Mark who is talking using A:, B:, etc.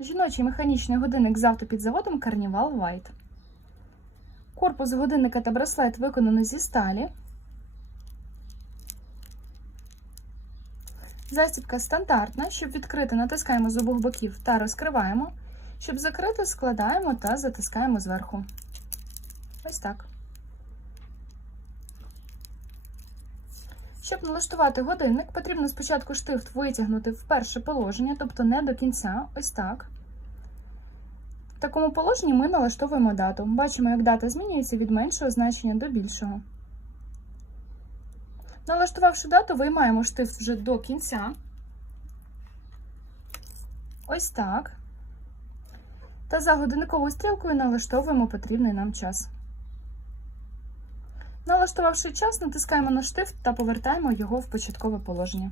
A: Жіночий механічний годинник з автопідзаводом Carnival White. Корпус годинника та браслет виконано зі сталі. Застібка стандартна. Щоб відкрити, натискаємо з обох боків та розкриваємо. Щоб закрити, складаємо та затискаємо зверху. Ось так. Щоб налаштувати годинник, потрібно спочатку штифт витягнути в перше положення, тобто не до кінця, ось так. В такому положенні ми налаштовуємо дату. Бачимо, як дата змінюється від меншого значення до більшого. Налаштувавши дату, виймаємо штифт вже до кінця. Ось так. Та за годинниковою стрілкою налаштовуємо потрібний нам час. Налаштувавши час, натискаємо на штифт та повертаємо його в початкове положення.